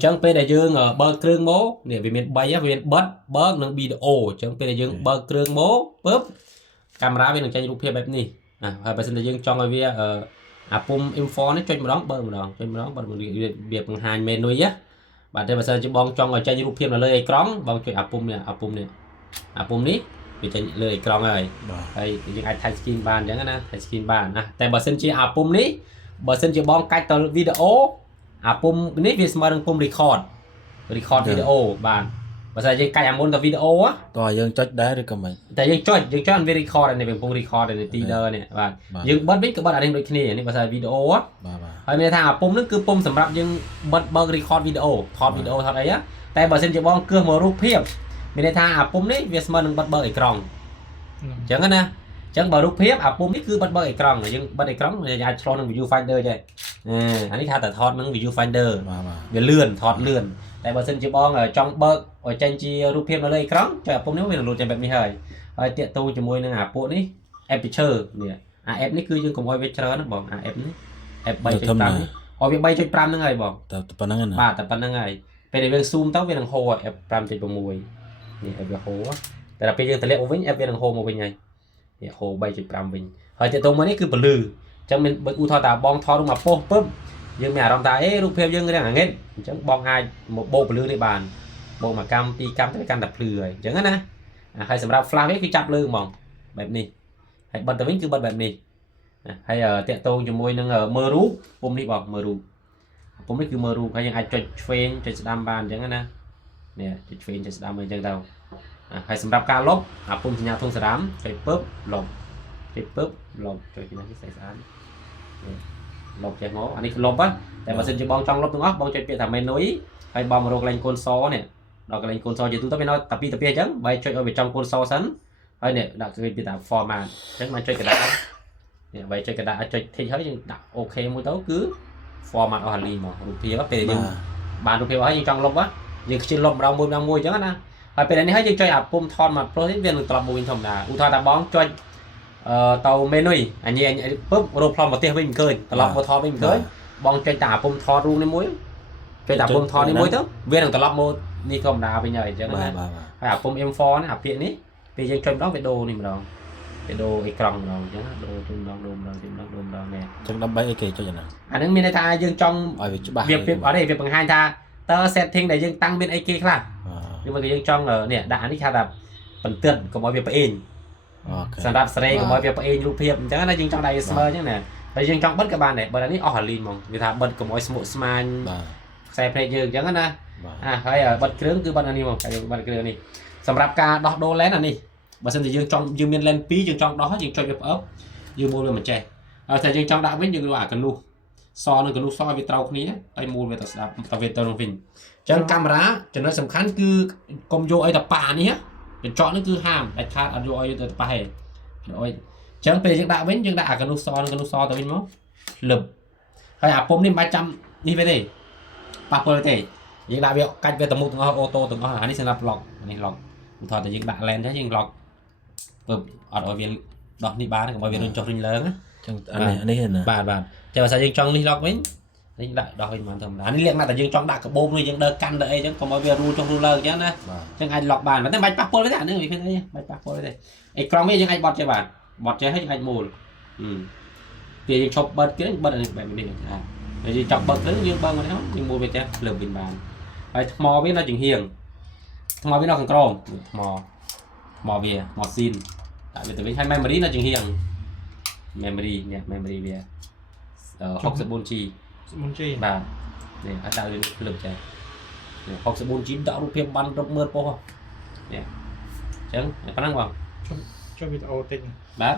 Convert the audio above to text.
chẳng bây giờ dương bơ krương mố nè vì miền bay á vì miền bớt bớt nâng video chẳng bây giờ dương bơ krương mố bớt camera bên tranh rụp bẹp này hay bây giờ dương cho người vía pum info nó cho một đón bơ một việc bằng hai menu á bạn đây bây giờ chỉ bong cho người tranh rụp là lời cóng bong cho pum ní vì tranh lời cóng rồi đây những ai thay skin bàn chẳng hạn thay skin bàn tại bây giờ chỉ pum ní bây giờ chỉ bong cách từ video pum ní vì smart pum record video bạn bây giờ chỉ cài môn tập video á rồi dương chốt đá được không mày tại dương cho anh record này pum record này teaser này bạn dương bật mic các bạn ở đây đôi khi này bây giờ video áហើយមានថាពុំហ្នឹងគឺពុំសម្រាប់យើងបិទបើក record video ថត video ថតអីតែបើសិនជាបងគឿសមករូបភាពមានន័យថាពុំនេះវាស្មើនឹងបិទបើកអេក្រង់អញ្ចឹងណាអញ្ចឹងបើរូបភាពពុំនេះគឺបិទបើកអេក្រង់យើងបិទអេក្រង់យើងអាចឆ្លងនឹង view finder ចេះអានេះថាតែថតនឹង view finder វាលឿនថតលឿនតែបើសិនជាបងចង់បើកឲ្យចេញជារូបភាពនៅលើអេក្រង់ចុះពុំនេះវាលូតចេញបែបនេះហើយតាក់ទងជាមួយនឹងពួកនេះ aperture នេះapp នេះគឺយើងកុំឲ្យវាច្រើនណាបង app នេះapp 3.5 ឲ្យវា 3.5 ហ្នឹងហើយបងតែប៉ុណ្្នឹងណាបាទតែប៉ុណ្្នឹងហើយពេលដែលយើង zoom ទៅវានឹងហូរ app 5.6នេះ app វាហូរតែដល់ពេលយើងតម្លាក់មកវិញ app វានឹងហូរមកវិញហើយនេះហូរ 3.5 វិញហើយតាក់ទងមកនេះគឺពលឺអញ្ចឹងមានឧទាហរណ៍ថាបងថតរូបមកពោះពឹបយើងមានអារម្មណ៍ថារូបភាពយើងរាងអាងិតអញ្ចឹងបងអាចមកបូកពលឺនេះបានបូកមួយកម្មពីរកម្មទៅកាន់តែភ្លឺហើយអញ្ចឹងណាហើយសម្រាប់ flash វាគឺចាប់លើហ្មងបែបនេះហើយបិទទៅវិញគឺបិទបែបនេះហើយតាក់ទងជាមួយនឹងមើលរូបពុំនេះបងមើលរូបពុំនេះគឺមើលរូបហើយយើងអាចចុចឆ្វេងចុចស្ដាំបានអញ្ចឹងណានេះចុចឆ្វេងចុចស្ដាំអញ្ចឹងទៅហើយសម្រាប់ការលុបពុំសញ្ញាធុងសារ៉ាមចុចពឹបលុបចុចពឹបលុបចុចពីណានេះស្អាតលុបចេះមកអានេះលុបតែបើសិនជាបងចង់លុបទាំងអស់បងចុចពាក្យថា menu ហើយបងមករកកន្លែង console នេះដល់កន្លែង console ជាទូទៅវានៅតែពីអញ្ចឹងបើចុចឲ្យវាចង់ console សិនហើយនេះដាក់គឺពាក្យថា format អញ្ចឹងមកចុចកណ្ដាលនេះបើចុចកណ្ដាលចុច tick ហើយយើងដាក់ OK មួយទៅគឺ format អស់លីមករូបភាពពេលយើងបានរូបភាពហើយយើងចង់លុបយើងខ្ជិលលុបម្ដងមួយអញ្ចឹងណាហើយពេលនេះហើយយើងចុចអាពុំថតមក pro នេះវានឹងត្រឡប់មកវិញធម្មតាឧទាហរណ៍ថាបងចុចទៅ menu អញពឹបរូបផ្លុំប្រទេសវិញមិនឃើញត្រឡប់មកថតវិញមិនឃើញបងចុចតែអាពុំថតរូបនេះមួយចុចតែអាពុំថតនេះមួយទៅវានឹងត្រឡប់មកនេះធម្មតាវិញហើយអញ្ចឹងណាហើយអាពុំ M4 នេះអាពាក្យនេះពេលយើងចុចម្ដងវីដេអូនេះម្ដងវីដេអូអេក្រង់ម្ដងអញ្ចឹងដូរជុំម្ដងនេះអញ្ចឹងដើម្បីអីគេចុចណាអាហ្នឹងមានន័យថាយើងចង់ឲ្យវាច្បាស់វាអត់ទេវាបង្ហាញថាតើ setting ដែលយើងតាំងមានអីគេខ្លះnhưng màយើងចង់នេះដាក់នេះថាបន្ទាត់កុំឲ្យវាផ្អេងសម្រាប់សេរីកុំឲ្យវាផ្អេងរូបភាពអញ្ចឹងណាយើងចង់ដាក់ស្មើអញ្ចឹងណាតែយើងចង់បិទក៏បានដែរបើនេះអស់អាលីនហ្មងវាថាបិទកុំឲ្យស្មុគស្មាញខ្សែភ្នែកយើងអញ្ចឹងណាហើយបិទគ្រឿងគឺបិទអានេះហ្មងបិទគ្រឿងនេះសម្រាប់ការដោះដូរ lens អានេះបើសិនជាយើងចង់យើងមាន lens 2យើងចង់ដោះយើងចុចវាផ្អឹបយើងមូលវាមិនចេះហើយតែយើងចង់ដាក់វិញយើងរកអាកលុះសនឹងកលុះសឲ្យវាត្រូវគ្នាហើយមូលវាទៅស្ដាប់ទៅវាទៅនឹងវិញអញ្ចឹងកាមេរ៉ាចំណុចសំខាន់គឺកុំយកឲ្យតែប៉ានេះកញ្ចក់នេះគឺហាមដាច់ខាតអត់យកឲ្យទៅប៉ាទេអញ្ចឹងពេលយើងដាក់វិញយើងដាក់អាកលុះសនឹងកលុះសទៅវិញមកលឹបហើយអាពុំនេះមិនបាច់ចាំនេះទេប៉ះពលទេយើងដាក់វាកាច់វាទៅមុខទាំងអស់អូតូទាំងអស់អានេះសម្រាប់ lock អានេះ lock ឧទាហរណ៍តែយើងដាក់ lens ទៅយើង lock ពើអត់ឲ្យវាដោះនេះបានកុំឲ្យវារុញចុះរុញឡើងណាអញ្ចឹងអានេះណាបាទតែបើសិនយើងចង់នេះ lock វិញនេះដាក់ដោះវិញមកធម្មតានេះលក្ខណៈតែយើងចង់ដាក់កាបូបនេះយើងដើរកាន់ទៅអីអញ្ចឹងកុំឲ្យវារូចុះរូឡើងអញ្ចឹងណាអញ្ចឹងអាច lock បានតែមិនបាច់ប៉ះពលទេអានេះវាឃើញអីមិនបាច់ប៉ះពលទេអេក្រង់នេះយើងអាចបត់ចេះបានបត់ចេះហើយយើងអាចមូលពេលយើងឈប់បិទគ្រឿងបិទអានេះបែបនេះហើយយើងចង់បិទគ្រឿងយើងបើមកនេះយើងមូលវាចេះលើវិញបានហើយថ្មវានៅជាងហៀងថ្មវានៅខាងក្រោមថ្មវាម៉ាស៊ីនដាក់វាទៅវិញហើយ memory នៅជាងហៀង memory នេះ memory វា 64G បាទនេះអាចដាក់វាភ្លឹបចានេះ 64G ដាក់រូបភាពបានរាប់ម៉ឺនប៉ុស្តិ៍នេះអញ្ចឹងប៉ុណ្ណឹងបងចុះវីដេអូតិចបាទ